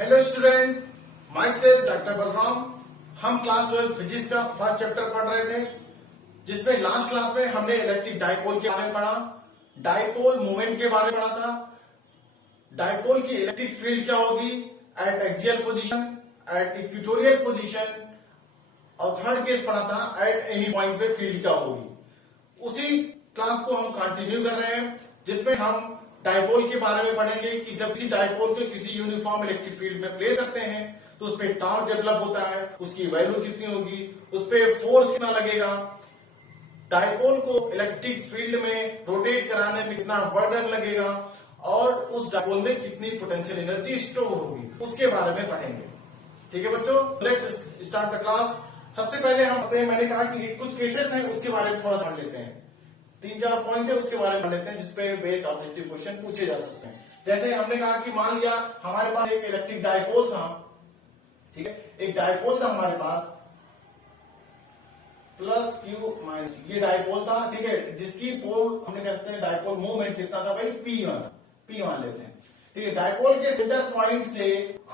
Hello student, my self doctor Balram. हम class 12 physics का first chapter पढ़ रहे थे, जिसमें लास्ट क्लास में हमने इलेक्ट्रिक डायपोल के बारे में पढ़ा, डायपोल मूवमेंट के बारे में पढ़ा था, डायपोल की इलेक्ट्रिक फील्ड क्या होगी eight axial position, at equatorial position, और थर्ड केस पढ़ा था एट एनी पॉइंट पे फील्ड क्या होगी। उसी क्लास को हम कंटिन्यू कर रहे हैं, जिसमें हम डायपोल के बारे में पढ़ेंगे कि जब किसी डायपोल को किसी यूनिफॉर्म इलेक्ट्रिक फील्ड में प्लेस करते हैं तो उस पर टॉर्क डेवलप होता है, उसकी वैल्यू कितनी होगी, उस पर फोर्स कितना लगेगा, डायपोल को इलेक्ट्रिक फील्ड में रोटेट कराने में कितना बर्डन लगेगा, और उस डायपोल में कितनी पोटेंशियल एनर्जी स्टोर होगी, उसके बारे में पढ़ेंगे। ठीक है बच्चों, लेट्स स्टार्ट द क्लास। सबसे पहले हम मैंने कहा कि कुछ केसेस हैं उसके बारे में थोड़ा पढ़ लेते हैं, 3-4 पॉइंट है उसके बारे में पढ़ लेते हैं जिसपे बेस्ड ऑब्जेक्टिव क्वेश्चन पूछे जा सकते हैं। जैसे हमने कहा कि मान लिया हमारे पास एक इलेक्ट्रिक डायपोल था, ठीक है, एक डायपोल था हमारे पास प्लस क्यू माइनस, ये डायपोल था, ठीक है, जिसकी पोल हमने कहते हैं डायपोल मूवमेंट कितना था भाई, P मान लेते हैं, ठीक है। डायपोल के सेंटर पॉइंट से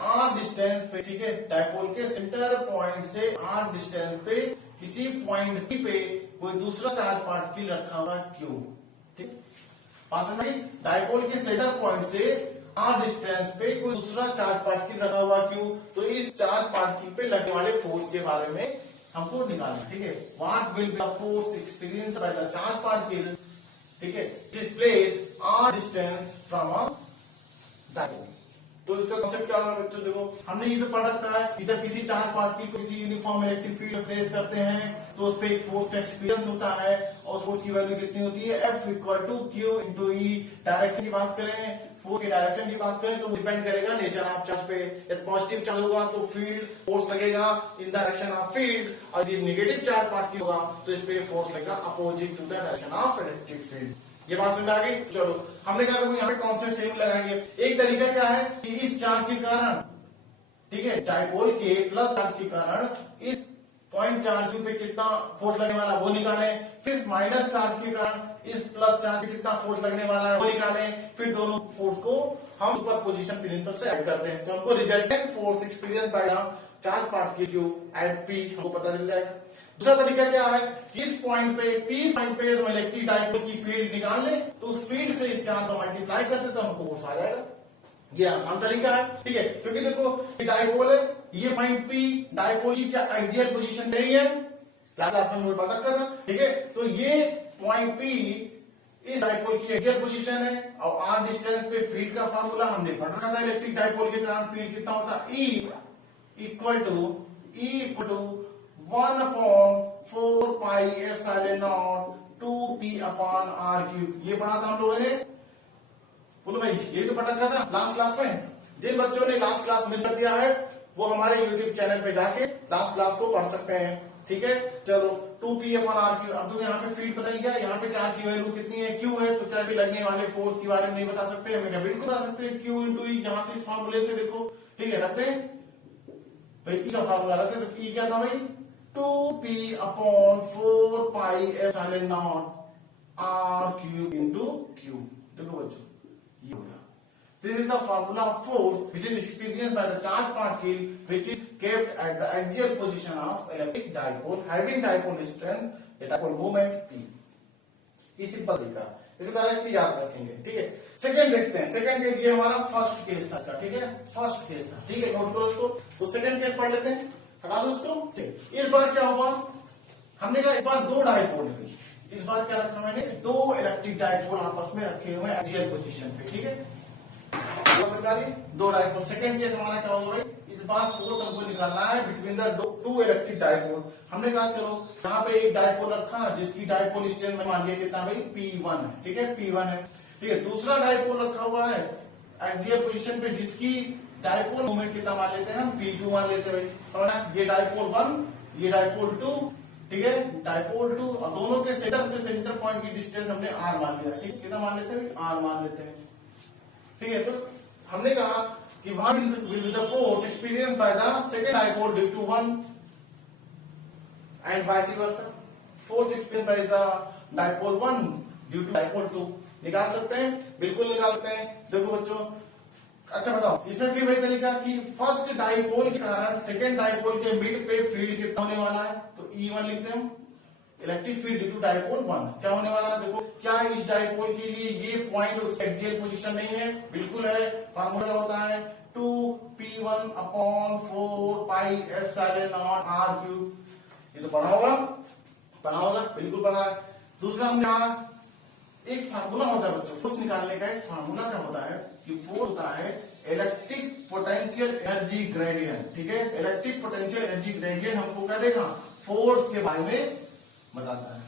r डिस्टेंस पे, ठीक है, डायपोल के सेंटर पॉइंट से r डिस्टेंस पे किसी पॉइंट P पे कोई दूसरा चार्ज पार्टिकल रखा हुआ Q, ठीक, पास में डायपोल के सेंटर पॉइंट से r डिस्टेंस पे कोई दूसरा चार्ज पार्टिकल रखा हुआ Q, तो इस चार्ज पार्टिकल पे लगने वाले फोर्स के बारे में हमको निकालना, ठीक है। What will be the force experience by the charge particle, ठीक है, it is placed r distance from a dipole. तो इसका कॉन्सेप्ट क्या होगा बच्चों, देखो हमने ये तो पढ़ रखा है कि जब किसी चार्ज पार्टिकल को किसी यूनिफॉर्म इलेक्ट्रिक फील्ड में प्लेस करते हैं तो उस पर एक फोर्स का एक्सपीरियंस होता है, और फोर्स की वैल्यू कितनी होती है, F equal to Q into E. Direction की बात करें, फोर्स की डायरेक्शन की बात करें तो डिपेंड करेगा नेचर ऑफ चार्ज पे। यदि पॉजिटिव चार्ज होगा तो फील्ड फोर्स लगेगा इन डायरेक्शन ऑफ फील्ड, और यदि नेगेटिव चार्ज पार्टिकल होगा तो इस पे फोर्स लगेगा opposite to the direction of electric field. ये बात समझ आ गई। चलो हमने कहा यहाँ पे कॉन्सेप्ट सेम लगाएंगे। एक तरीका क्या है कि इस चार्ज के कारण, ठीक है, डायपोल के प्लस चार्ज के कारण इस पॉइंट चार्ज पे कितना फोर्स लगने वाला है वो निकालें, फिर माइनस चार्ज के कारण इस प्लस चार्ज पे कितना फोर्स लगने वाला है वो निकालें, फिर दोनों फोर्स को हम सुपर पोजिशन प्रिंसिपल से ऐड करते हैं, तो हमको resultant force experience by charge particle Q at P हमको पता चल जाएगा। दूसरा तरीका क्या है कि इस पॉइंट पे P पॉइंट पे हम इलेक्ट्रिक डायपोल की फील्ड निकाल लें, तो उस फील्ड से इस चार्ज को मल्टीप्लाई करते तो हमको फोर्स आ जाएगा। ये आसान तरीका है, ठीक है, क्योंकि देखो डायपोल है, ये पॉइंट P डायपोल की क्या एक्सियल पोजीशन नहीं है, क्लास में पढ़ रखा था, ठीक है। तो ये पॉइंट P इस डायपोल की एक्सियल पोजीशन है, और r डिस्टेंस पे फील्ड का फार्मूला हमने पढ़ रखा था, इलेक्ट्रिक डायपोल के कारण फील्ड कितना होता है, E equal to 1/4 pi epsilon naught 2p upon r³। ये पढ़ा था हम लोगों ने, बोलो भाई, ये तो पढ़ रखा था लास्ट क्लास में। जिन बच्चों ने लास्ट क्लास मिस कर दिया है वो हमारे यूट्यूब चैनल पे जाके लास्ट क्लास को पढ़ सकते हैं, ठीक है। चलो 2p अपॉन r³। अब तो यहाँ पे फील्ड पता नहीं क्या, यहाँ पे चार्ज की वैल्यू कितनी है, Q है, तो चाहे लगने वाले फोर्स के बारे में नहीं बता सकते, हमें बिल्कुल बता सकते हैं Q इंटू ई। यहाँ से इस फार्मूले से देखो, ठीक है, रखते हैं भाई, ई का फार्मूला रखते हैं, तो ई क्या था भाई, 2p upon 4 pi epsilon not r³ into Q। देखो बच्चों, ये हो गया। This is the formula of force which is experienced by the charge particle which is kept at the axial position of electric dipole having dipole strength dipole movement P। ये simple तरीका, इसको directly याद रखेंगे, ठीक है। Second देखते हैं, second case, ये हमारा फर्स्ट केस था, ठीक है, फर्स्ट केस था, ठीक है, नोट करो इसको। तो सेकंड केस पढ़ लेते हैं, हटा दो इसको, ठीक। इस बार क्या हुआ, हमने कहा इस बार दो डायपोल है, इस बार क्या रखा मैंने, दो इलेक्ट्रिक डायपोल आपस में रखे हुए हैं एक्सियल पोजीशन पे, ठीक है, दो डायपोल। सेकंड केस हमारा क्या होगा भाई, इस बार फोर्स हमको निकालना है between the two electric dipole. हमने कहा चलो यहाँ पे एक डायपोल रखा जिसकी डायपोल स्ट्रेंथ में मान लिया कितना भाई, P1 है, ठीक है, P1 है, ठीक है। दूसरा डायपोल रखा हुआ है एक्सियल पोजीशन पे जिसकी डायपोल मोमेंट कितना मान लेते हैं हम, P2 मान लेते हैं भाई, समझना। ये डायपोल 1, ये डायपोल 2, ठीक है, डायपोल 2, और दोनों के सेंटर से सेंटर पॉइंट की डिस्टेंस हमने r मान लिया, ठीक, कितना मान लेते हैं, r मान लेते हैं, ठीक है। तो हमने कहा कि what will be the force experienced by the second dipole due to 1 and vice versa. Force experienced by the dipole 1 due to dipole 2 निकाल सकते हैं, बिल्कुल निकाल सकते हैं। देखो बच्चों, अच्छा बताओ, इसमें फिर वही तरीका कि फर्स्ट डाइपोल के कारण सेकेंड डाइपोल के मिड पे फील्ड कितना होने वाला है, तो E1 लिखते हैं। Electric field due to dipole 1 क्या होने वाला है, देखो क्या इस डाइपोल के लिए ये पॉइंट उसका एक्सियल पोजीशन नहीं है, बिल्कुल है। फार्मूला होता है 2p1 upon 4 pi epsilon naught r cube. ये तो पढ़ा होगा, बिल्कुल पढ़ा है। दूसरा हमने कहा एक फार्मूला होता है बच्चों, फोर्स निकालने का एक फार्मूला क्या होता है कि फोर्स होता है इलेक्ट्रिक पोटेंशियल एनर्जी ग्रेडियंट। ठीक है, इलेक्ट्रिक पोटेंशियल एनर्जी ग्रेडियंट हमको क्या देगा, फोर्स के बारे में बताता है।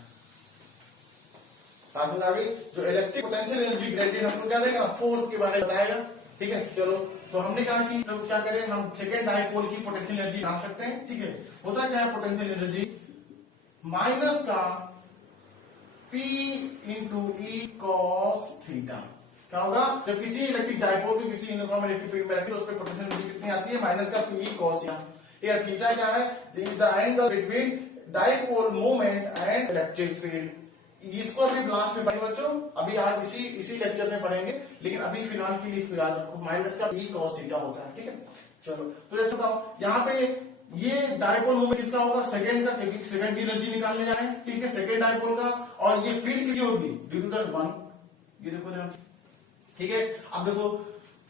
समझ आ गई, जो इलेक्ट्रिक पोटेंशियल एनर्जी ग्रेडियंट हमको क्या देगा, फोर्स के बारे में बताएगा। ठीक है, चलो तो हमने कहा कि तो क्या करें, हम सेकेंड डाइपोल की पोटेंशियल एनर्जी जान सकते हैं। ठीक है, होता क्या है पोटेंशियल एनर्जी, माइनस का P into E cos theta. क्या होगा, जब किसी इलेक्ट्रिक डाइपोल की किसी यूनिफॉर्म इलेक्ट्रिक फील्ड में रहती है उस पर पोटेंशियल एनर्जी कितनी आती है, माइनस का P कॉस थीटा। थीटा क्या है, the angle between dipole moment and electric field. इसको अभी लास्ट में पढ़ेंगे बच्चों, अभी आज इसी लेक्चर में पढ़ेंगे, लेकिन अभी फिलहाल के लिए इसको याद रखो, माइनस का P कॉस थीटा होता है। ठीक है, चलो तो जैसे बताओ यहाँ पे ये डाइपोल मोमेंट किसका होगा, सेकंड का, क्योंकि सेकंड की एनर्जी निकालने जा रहे हैं। ठीक है, सेकंड डाइपोल का, और ये फील्ड किसी होगी ड्यू टू दैट 1। ये देखो ध्यान से। ठीक है, अब देखो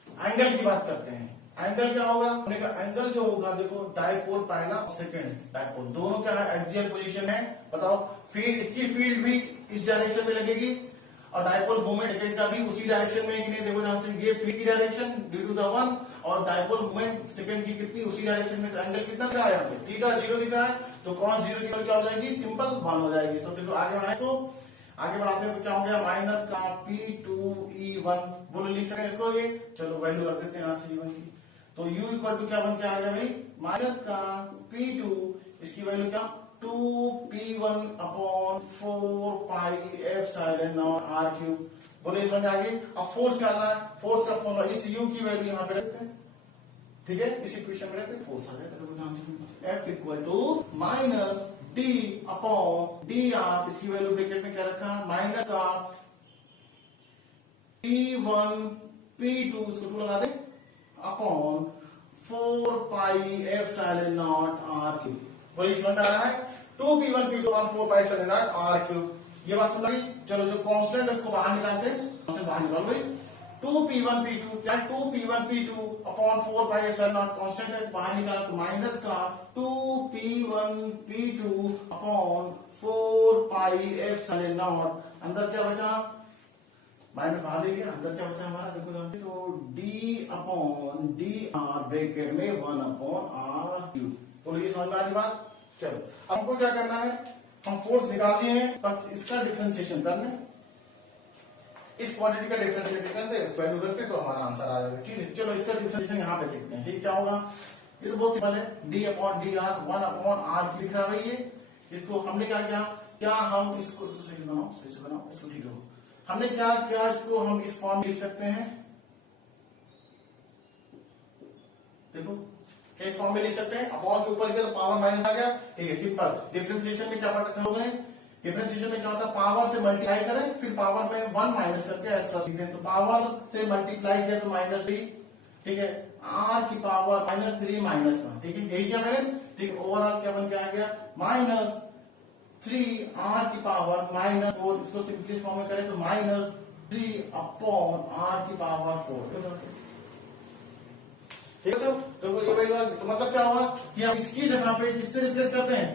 एंगल की बात करते हैं। एंगल क्या होगा, हमने कहा एंगल जो होगा, देखो डाइपोल पहला और सेकंड डाइपोल दोनों क्या है, एक्सियल पोजीशन है। बताओ फील्ड, इसकी फील्ड भी इस डायरेक्शन में लगेगी और डाइपोल मूवमेंट सेकंड का भी उसी डायरेक्शन में, कि नहीं देखो ध्यान से, ये फील्ड की डायरेक्शन ड्यू टू द 1 और डाइपोल मूवमेंट सेकंड की कितनी उसी डायरेक्शन में। तो एंगल कितना दिख रहा है यहाँ पे, थीटा 0 दिख रहा है, तो cos 0 की वैल्यू क्या हो जाएगी, सिंपल 1 हो जाएगी। तो देखो आगे बढ़ाए, तो आगे बढ़ाते हैं तो क्या हो गया, माइनस का P2E1 बोलो, लिख सकें इसको, ये चलो वैल्यू रख देते हैं यहाँ से E1 की। तो U इक्वल टू क्या बन के आ गया भाई, माइनस का P2, इसकी वैल्यू क्या 2p1 upon 4 pi epsilon naught r cube. बोले इसमें आगे अब फोर्स क्या है, फोर्स का फॉर्मूला इस u की वैल्यू यहाँ पे रखते हैं। ठीक है, इस इक्वेशन में रहते हैं, फोर्स आ जाएगा F equal to minus d upon dr, इसकी वैल्यू ब्रैकेट में क्या रखा, माइनस का p1 p2, इसको 2 लगा दे, upon 4 pi epsilon naught r cube. बोलिए इसमें आ रहा है 2p1 p2 upon 4 pi epsilon naught r cube. ये बात समझ आई। चलो जो कांस्टेंट है उसको बाहर निकालते हैं, बाहर निकाल भाई, 2p1 p2 क्या, 2p1 p2 upon 4 pi epsilon not constant है, बाहर निकाला तो माइनस का 2p1 p2 upon 4 pi epsilon not, अंदर क्या बचा, माइनस बाहर ले लिया, अंदर क्या बचा हमारा, देखो जानते, तो d अपॉन dr ब्रैकेट में 1 अपॉन r क्यूब। तो ये समझ में आ रही बात। चलो हमको क्या करना है, हम फोर्स निकाल लिए हैं, बस इसका डिफरेंशिएशन करना है, इस क्वांटिटी का डिफरेंशिएट करते हैं, इस वैल्यू रखते हैं, तो हमारा आंसर आ जाएगा। ठीक है, चलो इसका डिफरेंशिएशन यहाँ पे देखते हैं। ठीक क्या होगा, ये तो बहुत सिंपल है, d upon dr 1 upon r cube लिख रहा है ये। इसको हमने क्या किया, क्या हम इसको सही बनाओ, सही से बनाओ इसको, ठीक हो, हमने क्या किया, इसको हम इस फॉर्म में लिख सकते हैं। देखो क्या इस फॉर्म में लिख सकते हैं, अपॉन के ऊपर तो पावर माइनस आ गया। ठीक है, सिंपल। डिफरेंशिएशन में क्या पढ़ रखा होगा, डिफरेंशिएशन में क्या होता है, पावर से मल्टीप्लाई करें, फिर पावर में 1 माइनस करके ऐसा सीखते हैं। तो पावर से मल्टीप्लाई किया तो -3, ठीक है, r की पावर -3 -1। ठीक है, यही क्या मैंने, ठीक, ओवरऑल क्या बन के आ गया, -3 r की पावर -4, इसको सिंपली फॉर्म में करें तो -3 अपॉन r की पावर 4। ठीक है, तो ये वही बात, तो मतलब क्या हुआ कि हम इसकी जगह पे किससे रिप्लेस करते हैं,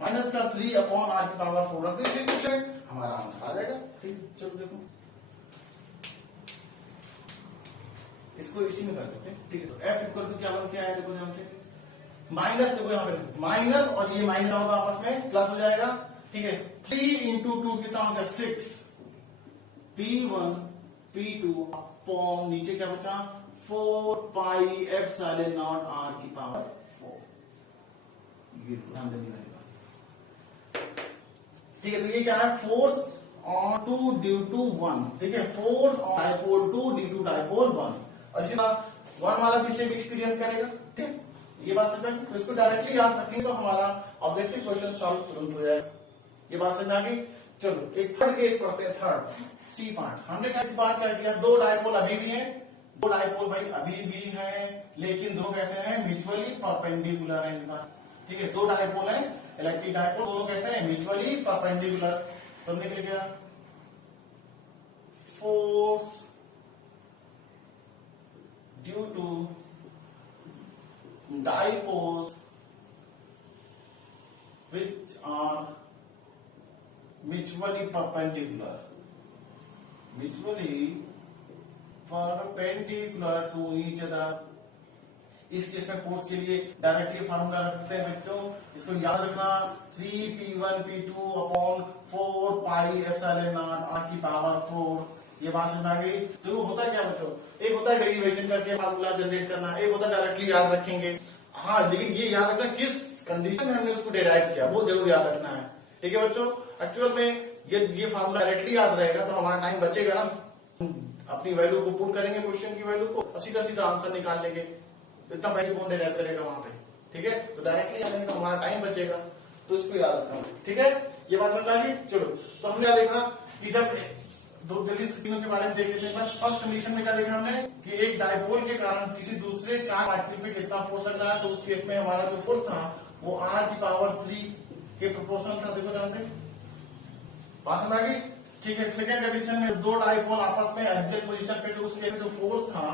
माइनस का 3 अपॉन r की पावर 4 रख देते हैं, हमारा आंसर आ जाएगा। ठीक, चलो देखो इसको इसी में कर देते हैं। ठीक है, तो f इक्वल टू क्या बन के आया, देखो ध्यान से, माइनस, देखो यहाँ पे माइनस और ये माइनस होगा, आपस में प्लस हो जाएगा। ठीक है, 3 इंटू 2 कितना हो गया 6, p1 p2 अपॉन नीचे क्या बचा 4 पाई एप्सिलॉन नॉट r की पावर 4। ये ध्यान देने वाली बात। ठीक है, तो ये क्या है, फोर्स ऑन 2 ड्यू टू 1। ठीक है, force on dipole 2 due to dipole 1। और इसी तरह 1 वाला भी सेम एक्सपीरियंस करेगा। ठीक, ये बात समझ, तो इसको डायरेक्टली याद रखेंगे तो हमारा ऑब्जेक्टिव क्वेश्चन सॉल्व तुरंत हो जाएगा। ये बात समझ आ गई। चलो एक थर्ड केस पढ़ते हैं, थर्ड सी पार्ट। हमने क्या इस बार क्या किया, दो डाइपोल अभी भी हैं, दो डाइपोल भाई अभी भी है, लेकिन दो कैसे हैं, म्यूचुअली परपेंडिकुलर है इनका। ठीक है, दो डाइपोल है इलेक्ट्रिक डाइपोल, दोनों कैसे हैं, म्यूचुअली परपेंडिकुलर। तो निकल गया force due to dipoles which are mutually perpendicular to each other। इस केस में फोर्स के लिए डायरेक्टली फार्मूला रखते हैं बच्चों, इसको याद रखना 3p1p2 upon 4 pi epsilon naught r की पावर 4। ये बात समझ आ गई। तो वो होता है क्या बच्चों, एक होता है डेरिवेशन करके फार्मूला जनरेट करना, एक होता है डायरेक्टली याद रखेंगे। हाँ, लेकिन ये याद रखना किस कंडीशन में हमने उसको डेराइव किया, वो जरूर याद रखना है। ठीक है बच्चों, एक्चुअल में ये फार्मूला डायरेक्टली याद रहेगा तो हमारा टाइम बचेगा ना, अपनी वैल्यू को पुट करेंगे क्वेश्चन की वैल्यू को, सीधा सीधा आंसर निकाल लेंगे, इतना वैल्यू कौन डेराइव करेगा वहां पे। ठीक है, तो डायरेक्टली याद तो हमारा टाइम बचेगा, तो इसको याद रखना। ठीक है, ये बात समझ आ गई। चलो, तो हमने क्या देखा कि जब दो जल्दी स्क्रीनों के बारे में देख लेते हैं। फर्स्ट कंडीशन में क्या देखा हमने कि एक डाइपोल के कारण किसी दूसरे चार पार्टिकल पे कितना फोर्स लग रहा है, तो उस केस में हमारा जो फोर्स था वो r की पावर 3 के प्रोपोर्शनल था। देखो ध्यान से, बात समझ आ गई। ठीक है, सेकंड कंडीशन में दो डाइपोल आपस में एक्सियल पोजीशन पे थे, उसके जो फोर्स था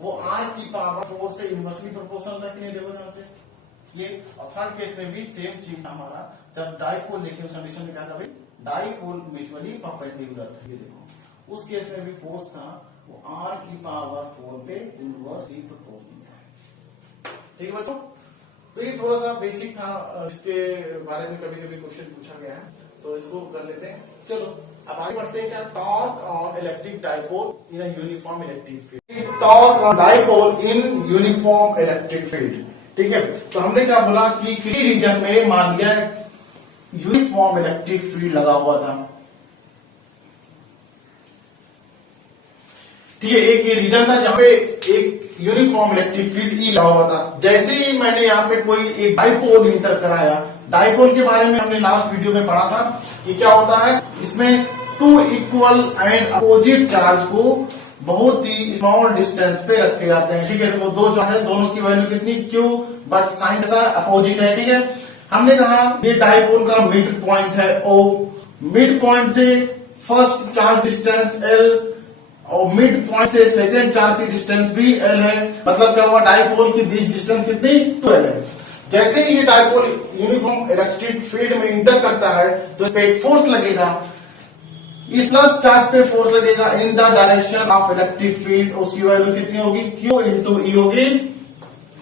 वो r की पावर 4 से इनवर्सली प्रोपोर्शनल था कि नहीं, देखो ध्यान से ये। और थर्ड केस में भी सेम चीज हमारा, जब डाइपोल लेके उस कंडीशन में क्या था भाई, डाइपोल म्यूचुअली परपेंडिकुलर था। ये देखो उस केस में भी फोर्स था वो r की पावर 4 पे इनवर्सली प्रोपोर्शनल था। ठीक है बच्चों, तो ये थोड़ा सा बेसिक था, इसके बारे में कभी कभी क्वेश्चन पूछा गया है, तो इसको कर लेते हैं। चलो अब आगे बढ़ते हैं। क्या, torque on electric dipole in uniform electric field. Torque on dipole in uniform electric field. ठीक है, तो हमने क्या बोला कि किसी रीजन में मान लिया यूनिफॉर्म इलेक्ट्रिक फील्ड लगा हुआ था। ठीक है, एक ये रीजन था जहां पे एक यूनिफॉर्म इलेक्ट्रिक फील्ड ई लगा हुआ था। जैसे ही मैंने यहाँ पे कोई एक डाइपोल इंटर कराया, डाइपोल के बारे में हमने लास्ट वीडियो में पढ़ा था कि क्या होता है, इसमें two equal and opposite charge को बहुत ही स्मॉल डिस्टेंस पे रखे जाते हैं। ठीक है, तो दो चार्ज है, दोनों की वैल्यू कितनी Q, बट साइन सा अपोजिट है। ठीक है, हमने कहा ये डाइपोल का मिड पॉइंट है O, मिड पॉइंट से फर्स्ट चार्ज डिस्टेंस L और मिड पॉइंट से सेकेंड चार्ज की डिस्टेंस भी L है। मतलब क्या हुआ, डाइपोल की बीच डिस्टेंस कितनी 12 है। जैसे ही ये डाइपोल यूनिफॉर्म इलेक्ट्रिक फील्ड में इंटर करता है तो इस पे एक फोर्स लगेगा, इस प्लस चार्ज पे फोर्स लगेगा इन the direction of electric field. उसकी वैल्यू कितनी होगी, Q इंटू E होगी।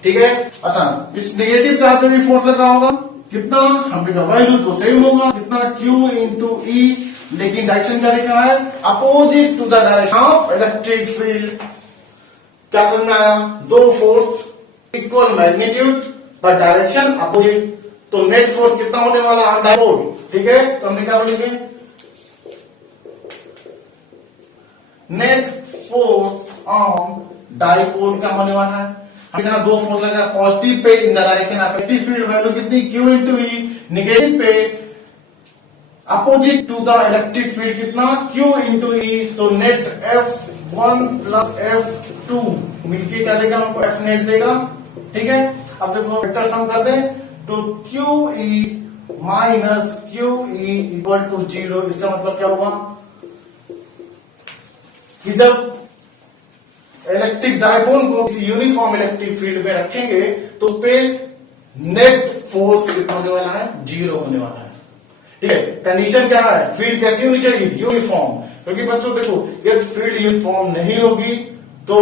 ठीक है, अच्छा इस नेगेटिव चार्ज पे भी फोर्स लग रहा होगा, कितना, हमने वैल्यू तो सेम होगा, कितना Q इंटू E, लेकिन डायरेक्शन क्या लिखा है, opposite to the direction of electric field. क्या समझ में आया, दो फोर्स इक्वल मैग्नीट्यूड पर डायरेक्शन अपोजिट, तो नेट फोर्स कितना होने वाला है डाइपोल। ठीक है, तो हमने क्या बोलेंगे, नेट फोर्स ऑन डाइपोल क्या होने वाला है, हमने कहा दो फोर्स लगा, पॉजिटिव पे in the direction of electric field value कितनी Q इंटू E, नेगेटिव पे opposite to the electric field कितना Q इंटू E, तो नेट F1 प्लस F2 मिलके क्या देगा हमको, F नेट देगा। ठीक है, अब देखो वेक्टर सम कर दें तो QE minus QE equal to 0। इसका मतलब क्या हुआ कि जब इलेक्ट्रिक डाइपोल को किसी यूनिफॉर्म इलेक्ट्रिक फील्ड में रखेंगे तो उस पे नेट फोर्स कितना होने वाला है, 0 होने वाला है। ठीक है, कंडीशन क्या है, फील्ड कैसी होनी चाहिए, यूनिफॉर्म। क्योंकि बच्चों देखो यदि फील्ड यूनिफॉर्म नहीं होगी तो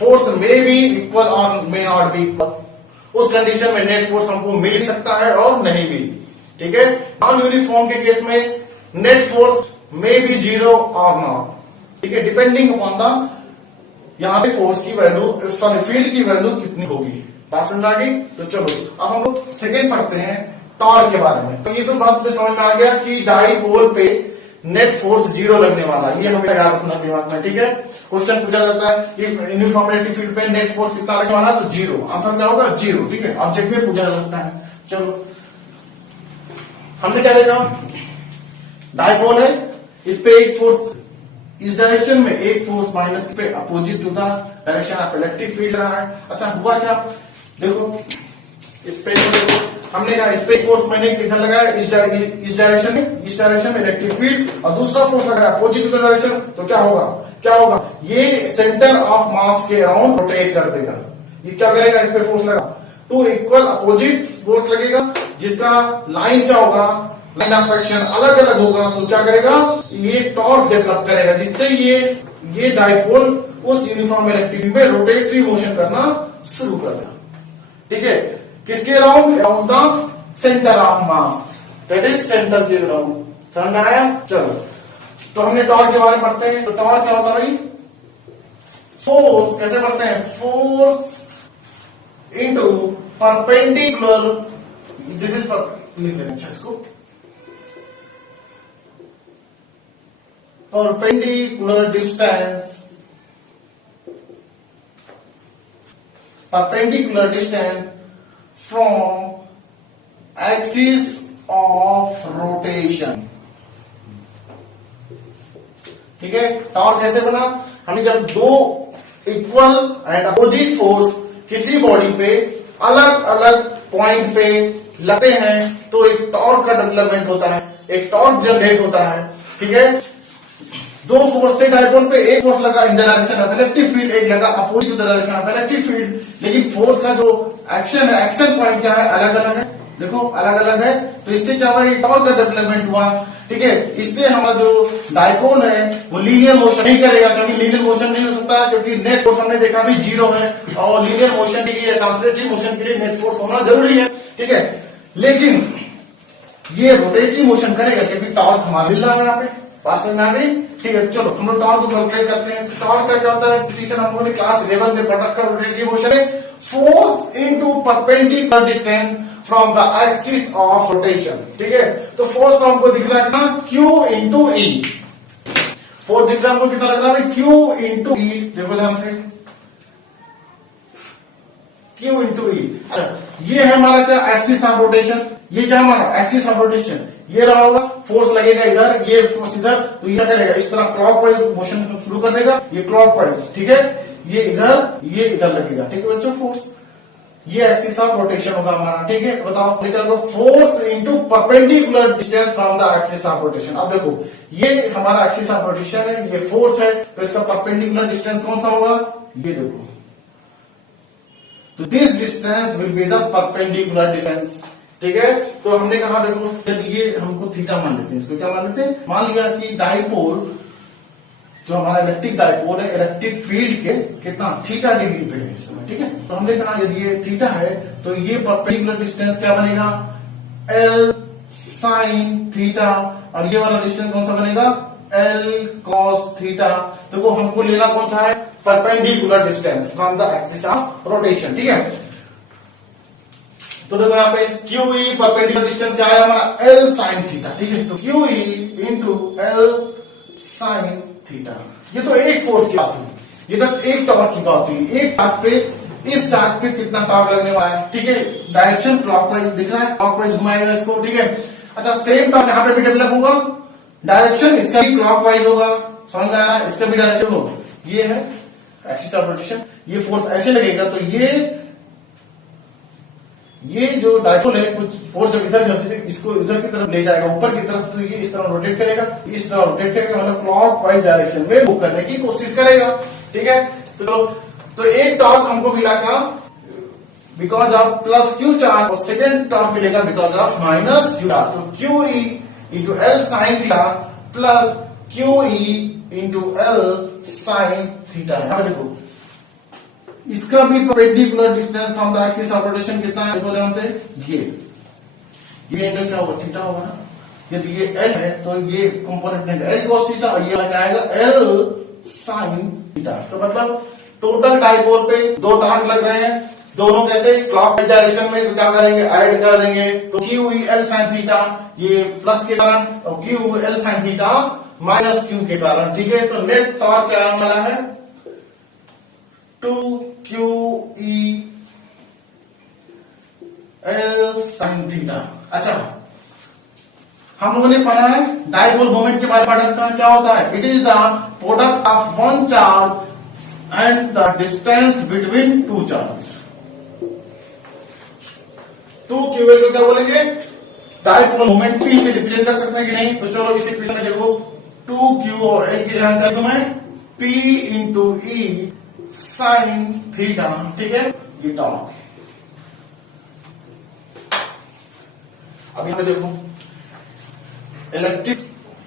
फोर्स मे बी इक्वल और मे नॉट बी इक्वल। उस कंडीशन में नेट फोर्स हमको मिल सकता है और नहीं भी। ठीक है, नॉन यूनिफॉर्म के केस में नेट फोर्स मे बी 0 और नॉट। ठीक है, डिपेंडिंग अपॉन द यहाँ पे फोर्स की वैल्यू, सॉरी फील्ड की वैल्यू कितनी होगी। बात समझ आ गई। तो चलो अब हम लोग सेकेंड पढ़ते हैं टॉर्क के बारे में। तो ये तो बात में समझ में आ गया कि डाइपोल पे नेट फोर्स 0 लगने वाला, ये हमें याद रखना दिमाग में। ठीक है, क्वेश्चन पूछा जाता है कि यूनिफॉर्म इलेक्ट्रिक फील्ड पे नेट फोर्स कितना लगने वाला, तो 0। आंसर क्या होगा, 0। ठीक है, ऑब्जेक्ट में पूछा जाता है। चलो हमने क्या देखा, डाइपोल है, इस पे एक फोर्स इस डायरेक्शन में एक फोर्स माइनस पे opposite to the direction of electric field रहा है। अच्छा हुआ क्या, देखो इस पे देखो, हमने कहा इस पे फोर्स मैंने किधर लगाया, इस डायरेक्शन में इलेक्ट्रिक फील्ड, और दूसरा फोर्स लगाया अपोजिट टू डायरेक्शन, तो क्या होगा, ये सेंटर ऑफ मास के अराउंड रोटेट कर देगा। ये क्या करेगा, इस पे फोर्स लगा, टू इक्वल अपोजिट फोर्स लगेगा, जिसका लाइन क्या होगा, लाइन ऑफ एक्शन अलग अलग होगा, तो क्या करेगा, ये टॉर्क डेवलप करेगा, जिससे ये डाइपोल उस यूनिफॉर्म इलेक्ट्रिक फील्ड में रोटेटरी मोशन करना शुरू कर देगा। ठीक है, किसके around the centre of mass, that is centre के अराउंड। समझ में आया? चलो तो हमने टॉर्क के बारे में पढ़ते हैं। तो टॉर्क क्या होता है भाई, फोर्स कैसे पढ़ते हैं, force into perpendicular, this is लिख लेना अच्छा इसको, perpendicular distance from axis of rotation। ठीक है, टॉर्क कैसे बना, हमने जब दो इक्वल एंड अपोजिट फोर्स किसी बॉडी पे अलग अलग पॉइंट पे लगते हैं तो एक टॉर्क का डेवलपमेंट होता है, एक टॉर्क जनरेट होता है। ठीक है, दो फोर्स थे डायपोल पे, एक फोर्स लगा in the direction of electric field, एक लगा opposite to the direction of electric field, लेकिन फोर्स का जो एक्शन है, एक्शन पॉइंट क्या है, अलग अलग है। देखो अलग अलग है, तो इससे क्या हुआ, टॉर्क का डेवलपमेंट हुआ। ठीक है, इससे हमारा जो डायपोल है वो लीनियर मोशन नहीं करेगा, क्योंकि लीनियर मोशन नहीं हो सकता, क्योंकि नेट फोर्स हमने देखा भी 0 है, और लीनियर मोशन के लिए, ट्रांसलेटरी मोशन के लिए नेट फोर्स होना जरूरी है। ठीक है, लेकिन ये रोटेटरी मोशन करेगा, क्योंकि टॉर्क हमारा मिल रहा है यहाँ पे, पास में आ गई। ठीक है, चलो हम लोग टॉर्क को कैलकुलेट करते हैं। टॉर्क का क्या होता है, टीचर हम लोगों ने क्लास 11 में पढ़ रखा, रोटेटरी मोशन है force into perpendicular distance from the axis of rotation. ठीक है, तो फोर्स को हमको दिख रहा है ना, Q इंटू ई, फोर्स दिख रहा है हमको कितना लग रहा है, Q इंटू ई, देखो ध्यान से, Q इंटू ई। ये है हमारा क्या, एक्सिस ऑफ रोटेशन, ये क्या हमारा एक्सिस ऑफ रोटेशन, ये रहा होगा, फोर्स लगेगा इधर, ये फोर्स इधर, तो ये करेगा इस तरह क्लॉकवाइज मोशन शुरू कर देगा, ये क्लॉकवाइज। ठीक है, ये इधर लगेगा। ठीक है बच्चों, फोर्स, ये एक्सिस ऑफ रोटेशन होगा हमारा। ठीक है, बताओ निकल, force into perpendicular distance from the axis of rotation. अब देखो ये हमारा एक्सिस ऑफ रोटेशन है, ये फोर्स है, तो इसका परपेंडिकुलर डिस्टेंस कौन सा होगा, ये देखो, तो this distance will be the perpendicular distance. ठीक है, तो हमने कहा देखो, ये हमको थीटा मान लेते हैं, इसको क्या मान लेते हैं, मान लिया कि डाइपोल जो हमारा इलेक्ट्रिक डाइपोल है, इलेक्ट्रिक फील्ड के कितना थीटा डिग्री पे है इस समय। ठीक है, तो हमने कहा यदि ये थीटा है तो ये परपेंडिकुलर डिस्टेंस क्या बनेगा, L साइन थीटा, और ये वाला डिस्टेंस कौन सा बनेगा, L कॉस थीटा। देखो हमको लेना कौन सा है, perpendicular distance from the axis of rotation. ठीक है, तो देखो यहाँ पे QE परपेंडिकुलर डिस्टेंस क्या है हमारा, L साइन थीटा। ठीक है, तो QE into L sine theta. ये तो एक फोर्स की बात हुई, ये तो एक टॉर्क की बात हुई, एक चार्ट पे, इस चार्ट पे कितना टॉर्क लगने वाला है। ठीक है, डायरेक्शन क्लॉकवाइज दिख रहा है, क्लॉकवाइज घुमाएगा इसको। ठीक है, अच्छा सेम टॉर्क यहाँ पे भी डेवलप होगा, डायरेक्शन इसका भी क्लॉकवाइज होगा, समझ में आ रहा है, इसका भी डायरेक्शन होगा, ये है एक्सिस ऑफ रोटेशन, ये फोर्स ऐसे लगेगा, तो ये जो डायपोल है, कुछ फोर्स जब इधर इसको इधर की तरफ ले जाएगा, ऊपर की तरफ, तो ये इस तरह रोटेट करेगा, इस तरह रोटेट करेगा, मतलब क्लॉकवाइज डायरेक्शन में मूव करने की कोशिश करेगा। ठीक है, तो एक टॉर्क हमको मिला था because of plus Q charge, और सेकेंड टॉर्क मिलेगा because of minus Q charge. तो QE into L sine theta plus QE into L sine theta है। देखो इसका भी perpendicular distance from the axis of rotation कितना है, देखो ध्यान से, ये एंगल क्या होगा, थीटा होगा ना, यदि ये L है तो ये component angle L cos theta, और ये क्या आएगा L sin थीटा। तो मतलब टोटल डाइपोल पे दो टॉर्क लग रहे हैं, दोनों कैसे, क्लॉकवाइज डायरेक्शन में, तो क्या करेंगे, ऐड कर देंगे, तो QE L sin थीटा ये प्लस के कारण, और QE L sin theta minus Q के कारण। ठीक है, तो नेट टॉर्क क्या आने वाला है, 2QE L sin थीटा। अच्छा हम लोगों ने पढ़ा है डाइपोल मोमेंट के बारे में पढ़ा था, क्या होता है, it is the product of one charge and the distance between two charge. Two की वैल्यू क्या बोलेंगे, डाइपोल मोमेंट पी से रिप्रेजेंट कर सकते हैं कि नहीं, तो चलो इसे इक्वेशन में देखो, 2q और a की जानकारी तो मैं p इंटू ई साइन थीटा, ठीक है, ये टॉर्क। अब यहां पे देखो इलेक्ट्रिक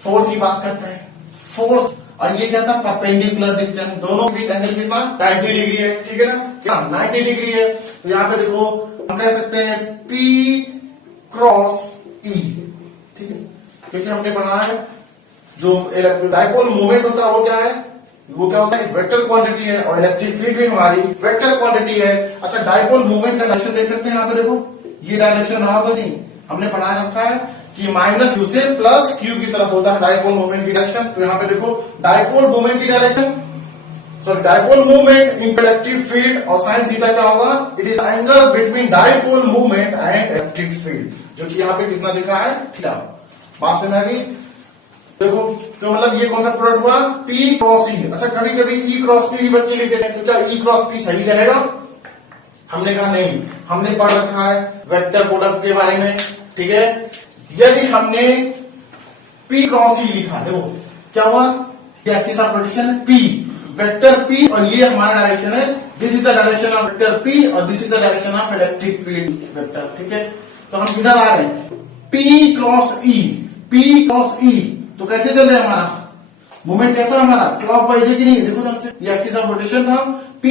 फोर्स की बात करते हैं, फोर्स, और ये क्या था, परपेंडिकुलर डिस्टेंस, दोनों के बीच एंगल कितना 90 डिग्री है, ठीक है ना, क्या 90 डिग्री है। तो यहां पे देखो हम कह सकते हैं P क्रॉस E, ठीक है, क्योंकि हमने पढ़ा है जो डाइपोल मूवमेंट होता है वो क्या है, वो क्या होता है, वेक्टर क्वांटिटी है, और इलेक्ट्रिक फील्ड भी हमारी वेक्टर क्वांटिटी है। अच्छा, डाइपोल मूवमेंट का डायरेक्शन देख सकते हैं, यहाँ पे देखो ये डायरेक्शन रहा तो नहीं, हमने पढ़ा रखा है कि माइनस क्यू से प्लस क्यू की तरफ होता है डाइपोल मूवमेंट की डायरेक्शन। तो यहाँ पे देखो डाइपोल मूवमेंट की direction, sorry dipole movement in electric field और साइन थीटा क्या होगा, it is angle between dipole movement and electric field, जो कि यहाँ पे कितना दिख रहा है, थीटा। बात से भी देखो, तो मतलब ये कौन सा प्रोडक्ट हुआ, P क्रॉस ई। अच्छा, कभी कभी E क्रॉस P भी बच्चे लिखते हैं, तो क्या E क्रॉस P सही रहेगा, हमने कहा नहीं, हमने पढ़ रखा है वेक्टर प्रोडक्ट के बारे में, ठीक है। यदि हमने P क्रॉस ई लिखा, देखो क्या हुआ, axis of rotation P, vector P, और ये हमारा डायरेक्शन है, this is the direction of vector P और this is the direction of electric field vector, ठीक है। तो हम इधर आ रहे हैं P cross E, P cross E, तो कैसे चल रहा है हमारा मूवमेंट, कैसा हमारा क्लॉकवाइज है कि नहीं, देखो तो ये एक्सिस ऑफ रोटेशन था, P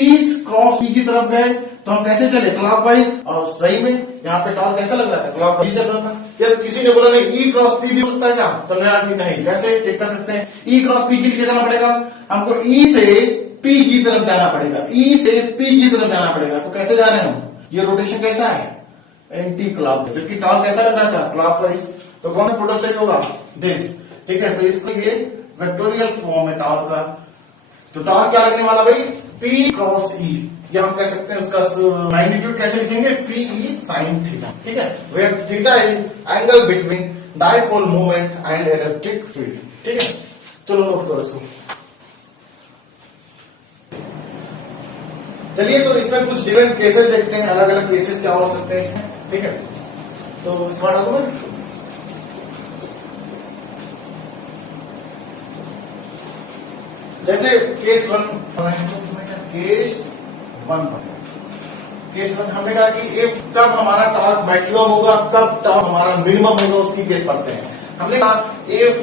क्रॉस E की तरफ गए तो हम कैसे चले, क्लॉकवाइज, और सही में यहाँ पे टॉर्क कैसा लग रहा था, क्लॉकवाइज चल रहा था। यार किसी ने बोला नहीं E क्रॉस P भी हो सकता है क्या, तो मैं आज भी नहीं, कैसे चेक कर सकते हैं, E क्रॉस P के लिए जाना पड़ेगा हमको, E से P की तरफ जाना पड़ेगा, E से P की तरफ जाना पड़ेगा। तो कैसे जा रहे हैं हम, ये रोटेशन कैसा है, एंटी क्लॉक, जबकि टॉर्क कैसा लग रहा था, क्लॉकवाइज। तो कौन सा प्रोडक्ट सही होगा, दिस, ठीक है। तो इसको ये वेक्टोरियल फॉर्म है टॉर्क का, तो टॉर्क क्या लगने वाला भाई, P क्रॉस E, या हम कह सकते हैं उसका मैग्नीट्यूड कैसे लिखेंगे, P E साइन थीटा, ठीक है, where theta is angle between dipole movement and electric field, ठीक है। चलो नोट करो इसको। चलिए, तो इसमें कुछ डिफरेंट केसेस देखते हैं, अलग अलग केसेस क्या हो सकते हैं इसमें, ठीक है। तो स्मार्ट आर्गुमेंट, जैसे केस वन, केस वन हमने कहा कि इफ कब हमारा टॉर्क मैक्सिमम होगा, कब टॉर्क हमारा मिनिमम होगा, उसकी केस पढ़ते हैं। हमने कहा इफ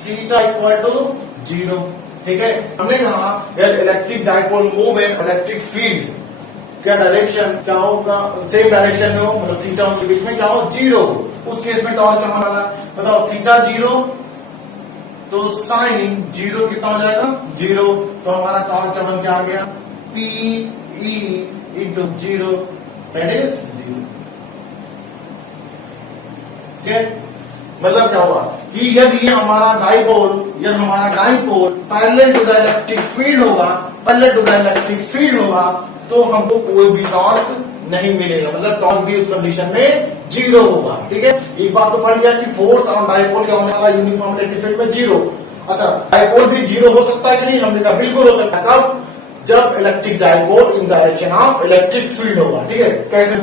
थीटा इक्वल टू 0, ठीक है। हमने कहा electric dipole movement, electric field क्या डायरेक्शन क्या होगा, सेम डायरेक्शन में हो, मतलब थीटा उनके बीच में क्या हो, 0, उस केस में टॉर्क क्या होने वाला, बताओ, थीटा 0 तो साइन 0 कितना हो जाएगा, 0, तो हमारा टॉर्क क्या बन के आ गया, P E into 0, that is 0, ठीक है। मतलब क्या हुआ कि यदि हमारा dipole parallel to the electric field होगा, तो हमको कोई भी टॉर्क नहीं मिलेगा, मतलब टॉर्क भी उस कंडीशन में 0 होगा, ठीक है। एक बात तो पढ़ लिया कि फोर्स और डाइपोल क्या होने वाला, यूनिफॉर्म इलेक्ट्रिक फील्ड में 0। अच्छा, डाइपोल भी 0 हो सकता है कि नहीं, हमने कहा बिल्कुल हो सकता है, कब, जब electric dipole in direction of electric field होगा, ठीक है। कैसे,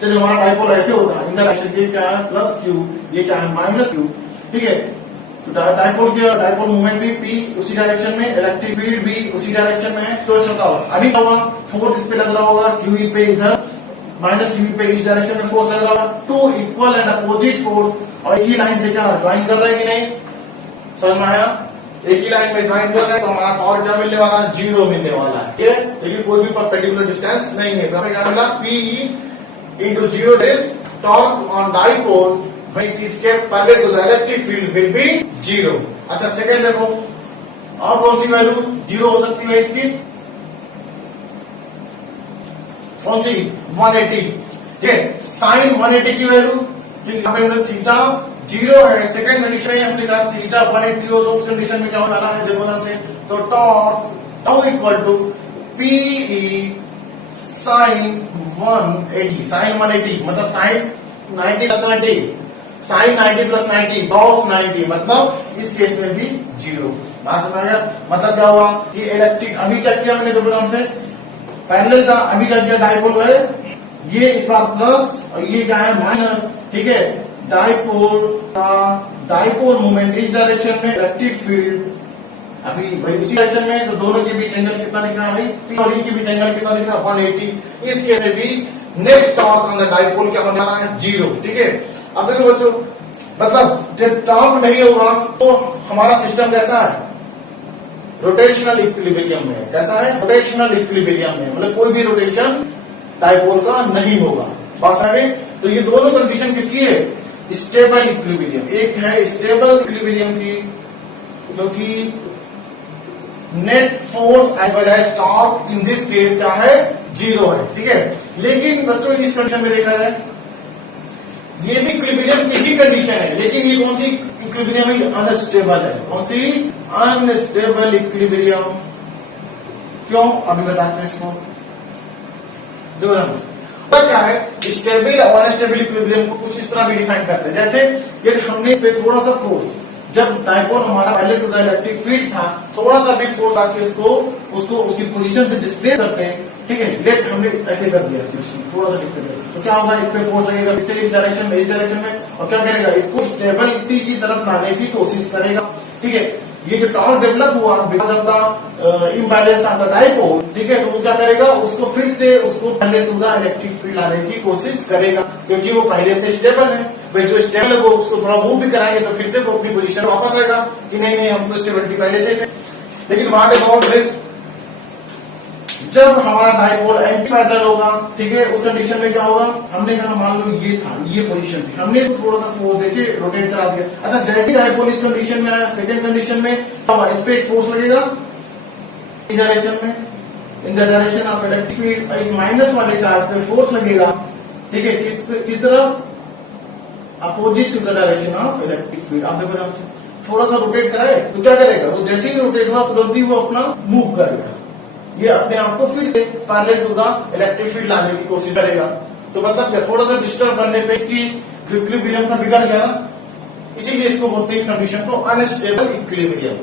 जब हमारा डाइपोल ऐसे होगा, इन डायरेक्शन, ये क्या है प्लस क्यू, ये क्या है माइनस क्यू, ठीक है। तो डाइपोल मूवमेंट भी P उसी डायरेक्शन में, इलेक्ट्रिक फील्ड भी उसी डायरेक्शन में है। तो छोटा होगा, अभी क्या होगा, फोर्स इस पे लग रहा होगा, QE पे इधर, माइनस QE पे इस डायरेक्शन में फोर्स लग रहा होगा, 2 इक्वल एंड अपोजिट फोर्स, और एक ही लाइन से क्या ज्वाइन कर रहे हैं कि नहीं, समझ में आया, एक ही लाइन में ज्वाइन कर रहे हैं, तो हमारा टॉर्क क्या मिलने वाला है, 0 मिलने वाला है, ठीक है। लेकिन कोई भी परपेंडिकुलर डिस्टेंस नहीं है, तो हमें क्या मिला, PE into 0 is torque on dipole when it is kept parallel to the electric field will be 0। अच्छा, सेकंड देखो, और कौन सी वैल्यू 0 हो सकती है इसकी, कौन सी, 180, ठीक है, साइन 180 की वैल्यू, ठीक है। यहाँ पे थीटा 0 है, सेकंड कंडीशन है, हमने कहा थीटा 180 हो, तो उस कंडीशन में क्या होने वाला है, देखो ध्यान से, तो torque tau equal to PE sine 180, sine 180 मतलब sine 90 plus 90, sine 90 plus 90 cos 90, मतलब इस केस में भी 0। बात समझ गया? मतलब क्या हुआ कि इलेक्ट्रिक, अभी क्या किया मैंने दो नाम से पैरेलल था, अभी क्या किया डाइपोल है, ये इस बार प्लस और ये क्या है माइनस, ठीक है। डाइपोल का डाइपोल मोमेंट इस डायरेक्शन में, इलेक्ट्रिक फील्ड अभी भाई उसी डायरेक्शन में, तो दोनों के बीच एंगल कितना दिख रहा है भाई, पी और ई के बीच एंगल कितना दिख रहा है 180। इस केस में भी net torque on the dipole क्या होने वाला है 0, ठीक है। अब देखो बच्चों, मतलब जब टॉर्क नहीं होगा तो हमारा सिस्टम कैसा है, रोटेशनल इक्विलिब्रियम में। कैसा है? रोटेशनल इक्विलिब्रियम में, मतलब कोई भी रोटेशन डाइपोल का नहीं होगा। बात समझ गए? तो ये दोनों कंडीशन किसकी है? Stable equilibrium. एक है स्टेबल इक्विलिब्रियम की, जो कि net force as well as torque in this case क्या है 0 है, ठीक है। लेकिन बच्चों इस कंडीशन में देखा जाए, ये भी इक्विलिब्रियम की ही कंडीशन है, लेकिन ये कौन सी इक्विलिब्रियम है? अनस्टेबल है। कौन सी? Unstable equilibrium. क्यों? अभी बताते हैं इसको। देखो क्या है, स्टेबल और अनस्टेबल इक्विलिब्रियम को कुछ इस तरह भी डिफाइन करते हैं। जैसे यदि हमने पे थोड़ा सा फोर्स, जब डाइपोल हमारा पहले टू द इलेक्ट्रिक फील्ड था, थोड़ा सा भी फोर्स आके उसको उसकी पोजीशन से डिस्प्लेस करते हैं, ठीक है। लेट हमने ऐसे कर दिया, थोड़ा सा डिस्प्लेस, तो क्या होगा, इस पे फोर्स लगेगा इस डायरेक्शन में, इस डायरेक्शन में, और क्या करेगा, इसको स्टेबिलिटी की तरफ लाने की कोशिश करेगा, ठीक है। ये जो टॉर्क डेवलप हुआ because of the imbalance of the dipole, ठीक है, तो वो क्या करेगा, उसको फिर से उसको पहले टू द इलेक्ट्रिक फील्ड लाने की कोशिश करेगा, क्योंकि वो पहले से स्टेबल है। भाई जो स्टेबल है वो उसको थोड़ा मूव भी कराएंगे तो फिर से वो अपनी पोजीशन वापस आएगा कि नहीं नहीं हम तो स्टेबिलिटी पहले से थे। लेकिन वहां पे बहुत जब हमारा डाइपोल एंटी पैरेलल होगा, ठीक है, उस कंडीशन में क्या होगा, हमने कहा मान लो ये था, ये पोजीशन थी, हमने इसको थोड़ा सा फोर्स देके रोटेट करा दिया। अच्छा, जैसे डाइपोल इस कंडीशन में आया, सेकंड कंडीशन में इस पे एक फोर्स लगेगा इस डायरेक्शन में, in the direction of electric field, इस माइनस वाले चार्ज पे फोर्स लगेगा, ठीक है, किस तरफ, opposite to the direction of electric field. आप देखो थोड़ा सा रोटेट कराए तो क्या करेगा, वो जैसे ही रोटेट हुआ तुरंत ही वो अपना मूव करेगा, ये अपने आप को फिर से parallel to the electric field लाने की कोशिश करेगा। तो मतलब क्या, थोड़ा सा डिस्टर्ब करने पे इसकी इक्विलिब्रियम का बिगड़ गया ना, इसीलिए इसको बोलते हैं कंडीशन को अनस्टेबल इक्विलिब्रियम।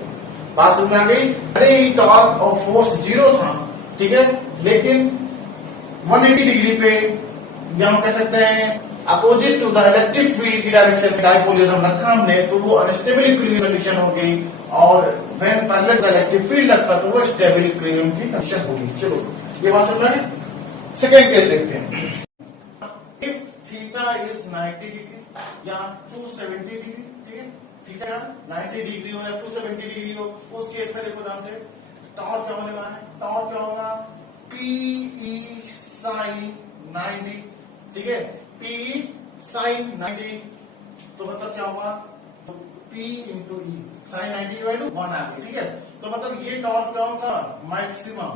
बात समझ आ गई? अरे टॉर्क और फोर्स 0 था, ठीक है, लेकिन 180 डिग्री पे, या हम कह सकते हैं opposite to the electric field की डायरेक्शन में डाइपोल यदि रखा हमने, तो वो अनस्टेबल इक्विलिब्रियम कंडीशन हो गई, और when parallel to the electric field लगता तो वो स्टेबल इक्विलिब्रियम की कंडीशन होगी। चलो ये बात समझ में। सेकेंड केस देखते हैं। इफ थीटा इज 90 डिग्री या 270 डिग्री, ठीक है, थीटा 90 डिग्री हो या 270 डिग्री हो, उस केस में देखो ध्यान से, टॉर्क क्या होने वाला है, टॉर्क क्या होगा, पी साइन 90, ठीक है, P साइन 90, तो मतलब क्या होगा, P इंटू ई, साइन 90 की वैल्यू 1 आ गई, ठीक है। तो मतलब ये टॉर्क क्या होगा, मैक्सिमम,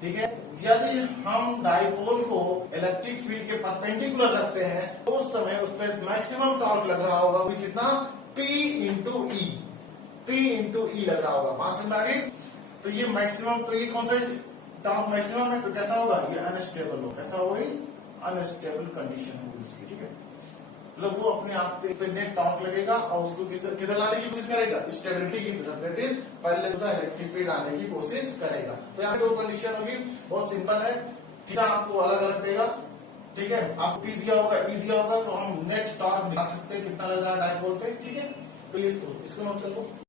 ठीक है। यदि हम डाइपोल को इलेक्ट्रिक फील्ड के परपेंडिकुलर रखते हैं तो उस समय उस पर मैक्सिमम टॉर्क लग रहा होगा, वो कितना, P इंटू ई, P इंटू ई लग रहा होगा। बात समझ आ गई? तो ये मैक्सिमम, तो ये कौन सा टॉर्क मैक्सिमम है, तो कैसा होगा, ये अनस्टेबल होगा, कैसा होगा, अनस्टेबल कंडीशन होगी उसकी, ठीक है। मतलब वो अपने आप पे नेट टॉर्क लगेगा और उसको किधर लाने की कोशिश करेगा, स्टेबिलिटी की तरफ, दैट इज पहले इलेक्ट्रिक फील्ड आने की कोशिश करेगा। तो यहाँ पे दो कंडीशन होगी, बहुत सिंपल है, थीटा आपको अलग अलग देगा, ठीक है, आपको पी दिया होगा, ई दिया होगा, तो हम नेट टॉर्क निकाल सकते हैं कितना लग रहा है डाइपोल पे, ठीक है। तो इसको नोट कर लो।